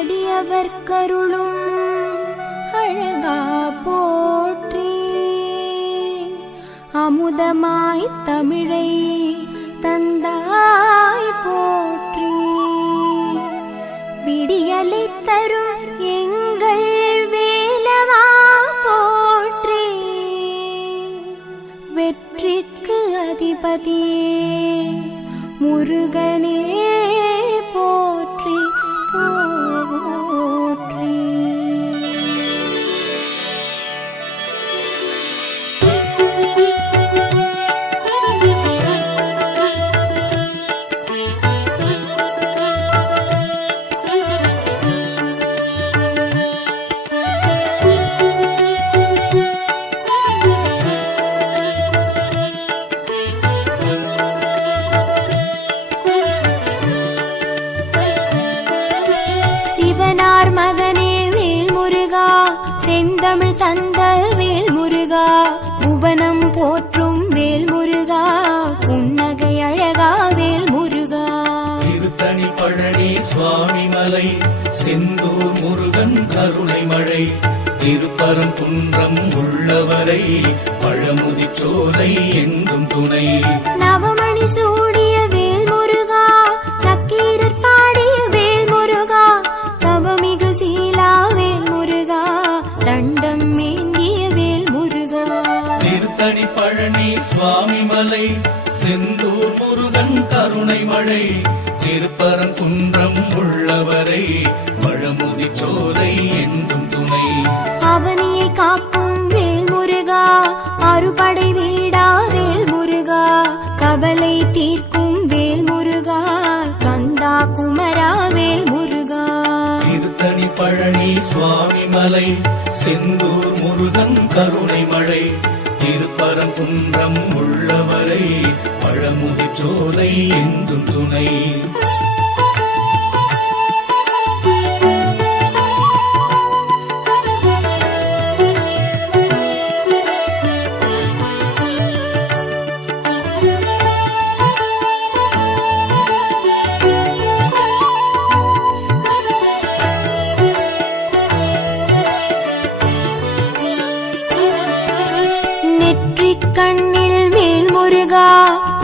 அடியவர் கருளும் அழகா போற்றி. அமுதமாய் தமிழை தந்தாய் போற்றி. விடியலை தரும் எங்கள் வேலவா போற்றி. வெற்றிக்கு அதிபதியே முருகனே. புவனம் போற்றும் வேல் முருகா புன்னகை அழகா வேல் முருகா திருத்தணி பழனி சுவாமி மலை செந்தூர் முருகன் கருணை மழை திருப்பரம் குன்றம் உள்ளவரை பழமுதி சோலை என்றும் துணை. நவமணி பழமுதி சோலை என்றும் துணை. அவனியை காக்கும் வேல் முருகா அறுபடை வீடா வேல் முருகா கவலை தீர்க்கும் வேல் முருகா கந்தா குமரா வேல் முருகா திருத்தணி பழனி சுவாமி மலை செந்தூர் முருகன் கருணை மழை. திருப்பரம் குன்றம் உள்ளவரை பழமுதி சோலை என்றும் துணை.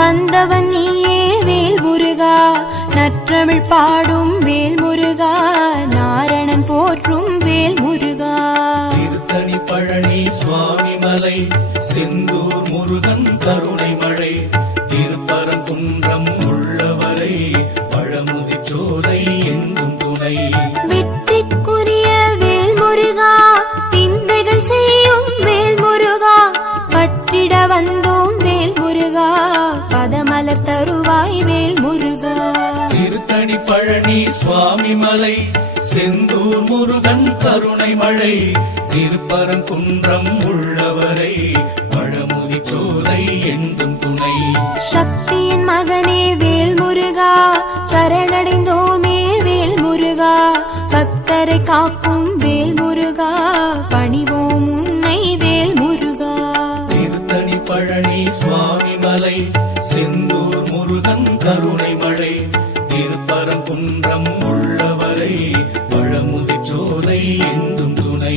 வந்தவன் நீயே வேல் முருகா. நற்றமிழ் பாடும் வேல் முருகா. நாரணன் போற்றும் வேல் முருகா. திருத்தணி பழனி சுவாமி மலை செந்தூர் முருகன் கருணை மழை குன்றம் உள்ளவரை பழமுதி சோலை என்றும் துணை. சக்தியின் மகனே வேல் முருகா சரணடைந்தோமே வேல் முருகா பக்தரை காக்கும் வேல் முருகா பணிவோம் உன்னை வேல் முருகா திருத்தணி பழனி சுவாமி மலை செந்தூர் முருகன் கருணை மழை திருப்பரம் குன்றம் உள்ளவரை பழமுதி சோலை என்றும் துணை.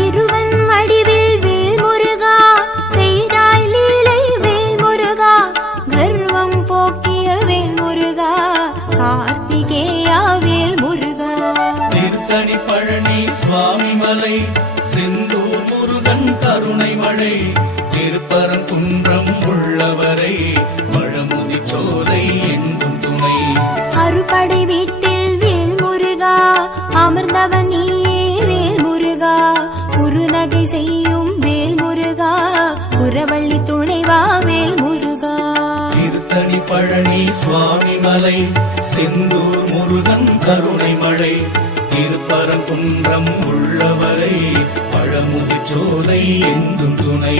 படை வீட்டில் வேல் முருகா அமர்ந்தவன் நீயே வேல் முருகா குறுநகை செய்யும் வேல் முருகா குரவள்ளி துணைவா வேல் முருகா திருத்தணி பழனி சுவாமி மலை செந்தூர் முருகன் கருணை மழை. திருப்பரங்குன்றம் உள்ளவரை பழமுதிச்சோலை என்றும் துணை.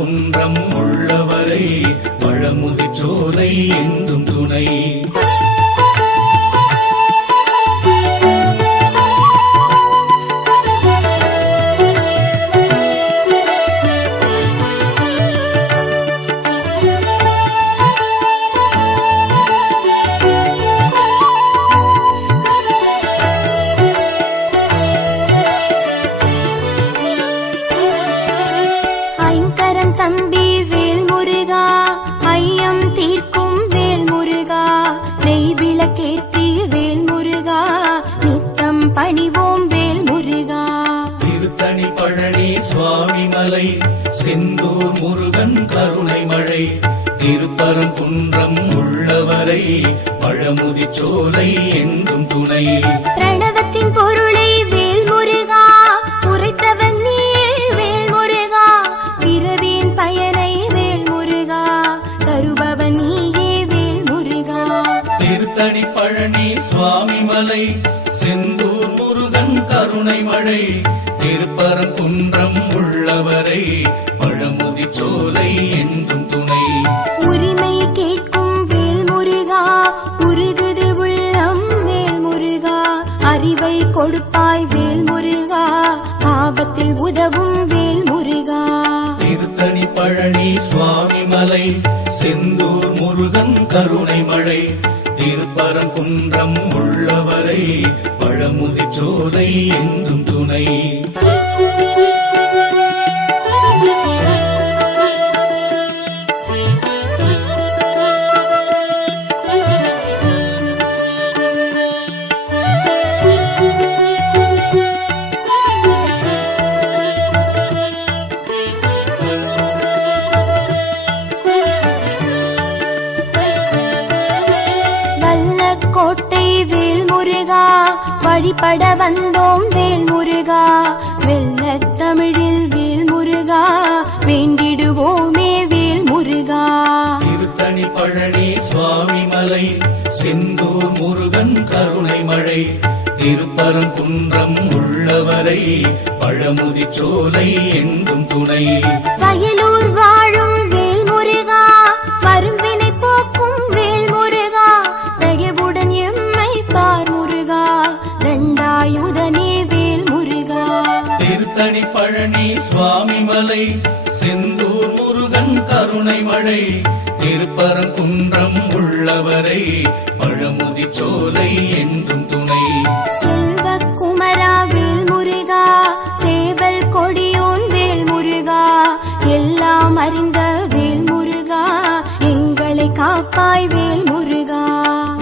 திருப்பரங்குன்றம் உள்ளவரை பழமுதிச்சோலை என்றும் துணை. மலை செந்தூர் முருகன் கருணை மழை. திருப்பரங்குன்றம் உள்ளவரை பழமுதிச்சோலை என்றும் துணை. பிரணவத்தின் பொருளை வேல் முருகா உரைத்தவன் நீயே வேல் முருகா பிறவியின் பயனை வேல் முருகா தருபவன் நீயே வேல் முருகா திருத்தணி பழனி சுவாமி மலை செந்தூர் முருகன் கருணை மழை. துணை. உரிமை கேட்கும் வேல் முருகா உருகுது உள்ளம் வேல் முருகா அறிவை கொடுப்பாய் வேல் முருகா ஆபத்தில் உதவும் வேல் முருகா திருத்தணி பழனி சுவாமி மலை செந்தூர் முருகன் கருணை மழை. திருப்பரங்குன்றம் உள்ளவரை பழமுதிச்சோலை என்றும் துணை. வழிபட வந்தோம் வேல் முருகா வெள்ள தமிழில் வேல் முருகா வேண்டிடுவோமே வேல் முருகா திருத்தணி பழனி சுவாமி மலை செந்தூர் முருகன் கருணை மழை. திருப்பரங்குன்றம் உள்ளவரை பழமுதிச்சோலை என்றும் துணை. திருத்தணி பழனி சுவாமி மலை செந்தூர் முருகன் கருணை மழை திருப்பரங்குன்றம் உள்ளவரை பழமுதிச்சோலை என்றும் துணை. செல்வ குமரா வேல் முருகா சேவல் கொடியோன் வேல் முருகா எல்லாம் அறிந்த வேல் முருகா எங்களை காப்பாய் வேல் முருகா.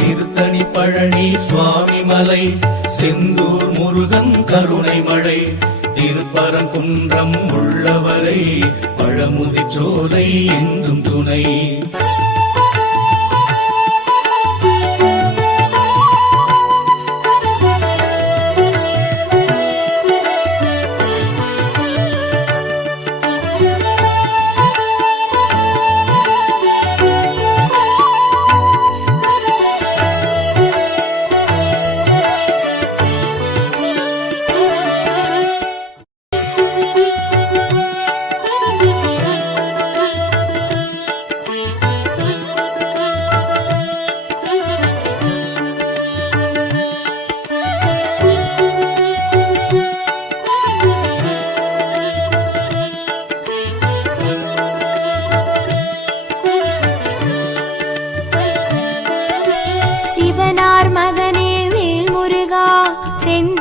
திருத்தணி பழனி சுவாமி மலை செந்தூர் முருகன் கருணை மழை திருப்பரங்குன்றம் உள்ளவரை பழமுதிச்சோலை என்றும் துணை.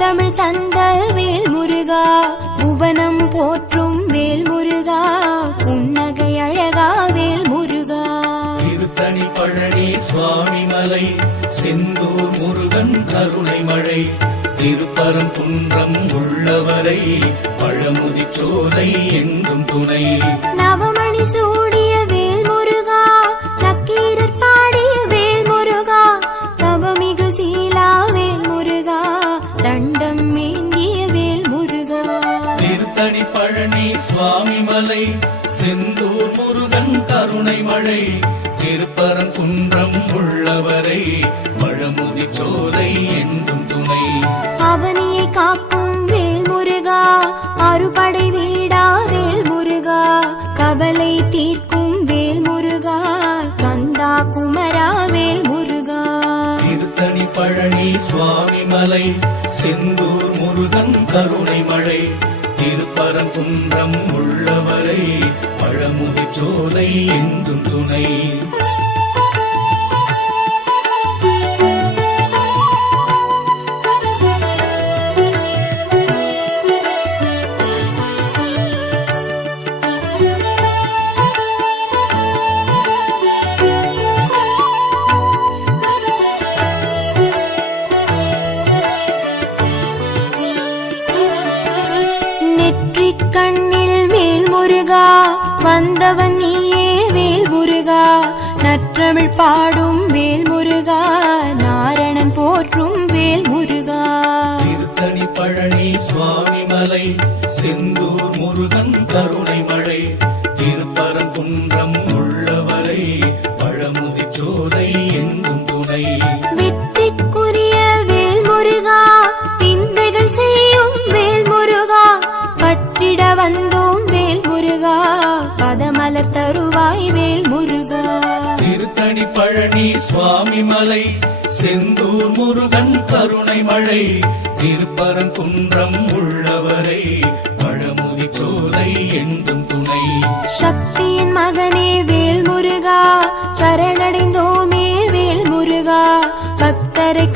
தமிழ் தந்த வேல் முருகா புவனம் போற்றும் வேல் முருகா புன்னகை அழகா வேல் முருகா திருத்தணி பழனி சுவாமி மலை செந்தூர் முருகன் கருணை மழை திருப்பரம் குன்றம் உள்ளவரை பழமுதிச்சோலை என்றும் துணை. குன்றம் உள்ளவரை பழமுதி சோலை என்றும் துணை. அவனியை காக்கும் வேல் முருகா அறுபடை வீடா வேல் முருகா கவலை தீர்க்கும் வேல் முருகா கந்தா குமரா வேல் முருகா திருத்தணி பழனி சுவாமி மலை செந்தூர் முருகன் கருணை மழை. திருப்பரங்குன்றம் உள்ளவரை பழமுதி சோலை என்றும் துணை. பழனி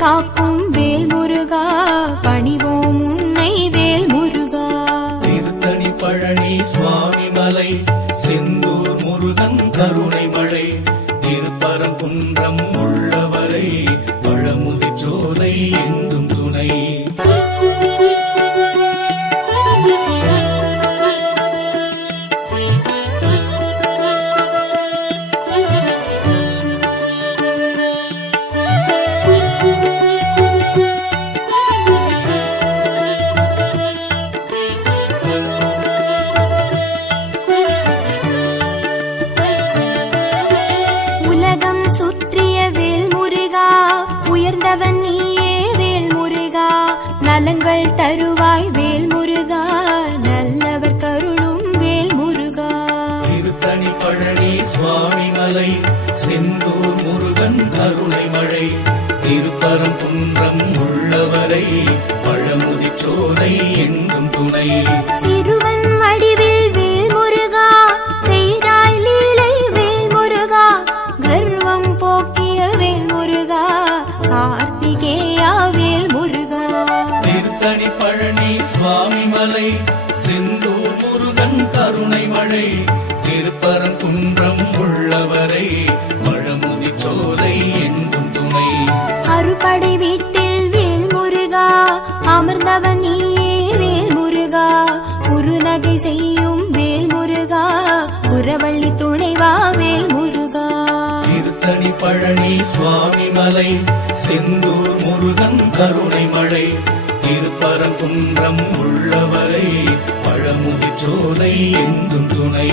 காக்கும் குன்றம் உள்ளவரை பழமுதிச்சோலை என்றும் துணை.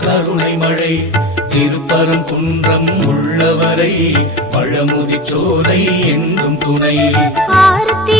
கருணை மழை திருப்பரம் குன்றம் உள்ளவரை பழமுதி சோலை என்றும் துணை. ஆரத்தி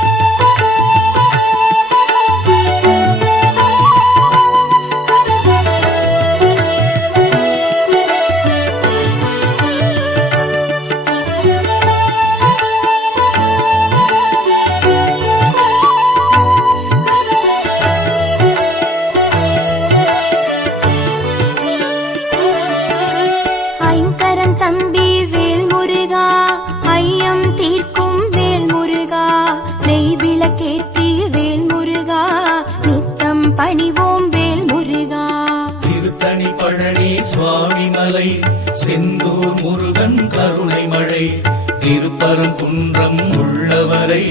உள்ளவரை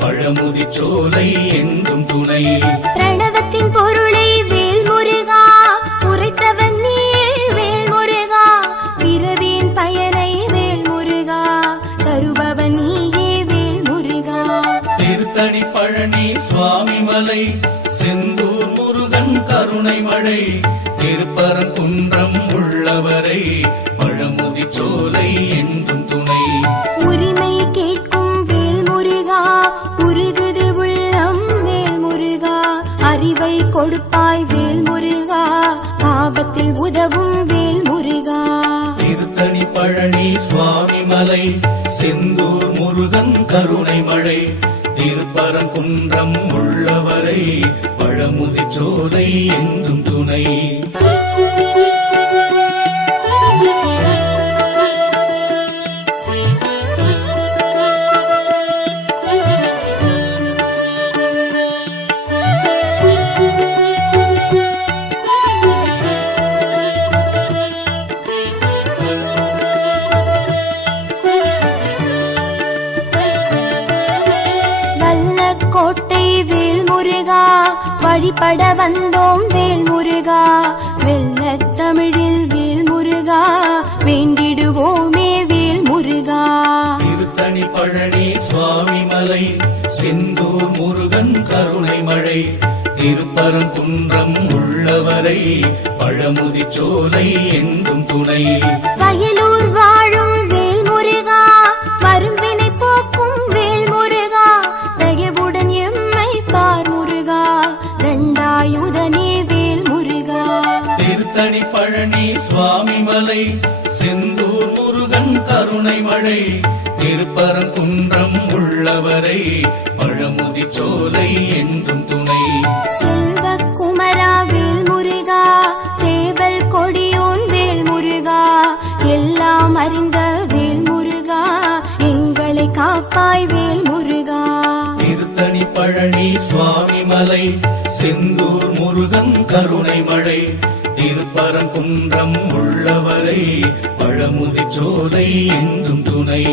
பழமுதி சோலை என்றும் துணை. பிரணவத்தின் பொருளை வேல் முருகா உரைத்தவன் நீயே வேல் முருகா பிறவியின் பயனை வேல் முருகா தருபவன் நீயே வேல் முருகா திருத்தணி பழனி சுவாமி மலை செந்தூர் முருகன் கருணை மழை திருப்பரங்குன்றம் உள்ளவரை பழமுதி சோலை என்றும் ஆபத்தில் வேல் முருகா. திருத்தணி பழனி சுவாமி மலை செந்தூர் முருகன் கருணை மழை திருப்பரங்குன்றம் உள்ளவரை பழமுதி சோலை என்றும் துணை. திருப்பரங்குன்றம் உள்ளவரை பழமுதி சோலை என்றும் துணை. வயலூர் வாழும் வேல் முருகா வரும்பினை போக்கும் வேல் முருகா தயவுடன் எம்மை பார் முருகா தண்டாயுதனே வேல் முருகா திருத்தணி பழனி சுவாமி மலை செந்தூர் முருகன் கருணை மழை திருப்பரங்குன்றம் உள்ளவரை பழமுதி சோலை என்றும் துணை. காப்பாய் வேல் முருகா. திருத்தணி பழனி சுவாமி மலை செந்தூர் முருகன் கருணை மழை திருப்பரங்குன்றம் உள்ளவரை பழமுதி சோலை என்றும் துணை.